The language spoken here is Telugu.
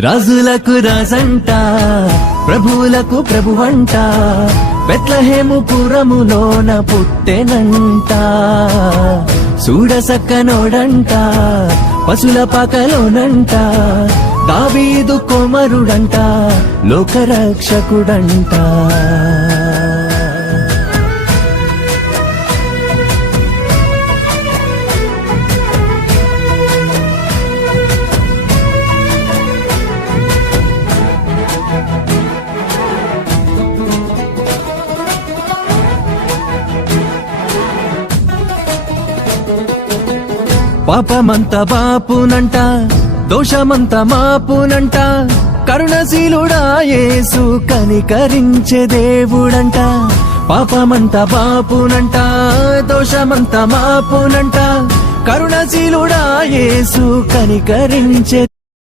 రాజులకు రాజంట, ప్రభువులకు ప్రభువంట, బెత్లెహేము పురములోన పుట్టెనంట. చూడసక్కనోడంట, పశుల పాకలోనంట, దావీదు కుమారుడంట, లోకరక్షకుడంట. పాపమంత బాపునంట, దోషమంత మాపునంట, కరుణశీలుడా యేసు కనికరించే దేవుడంట. పాపమంత బాపునంట, దోషమంత మాపునంట, కరుణశీలుడా యేసు కనికరించే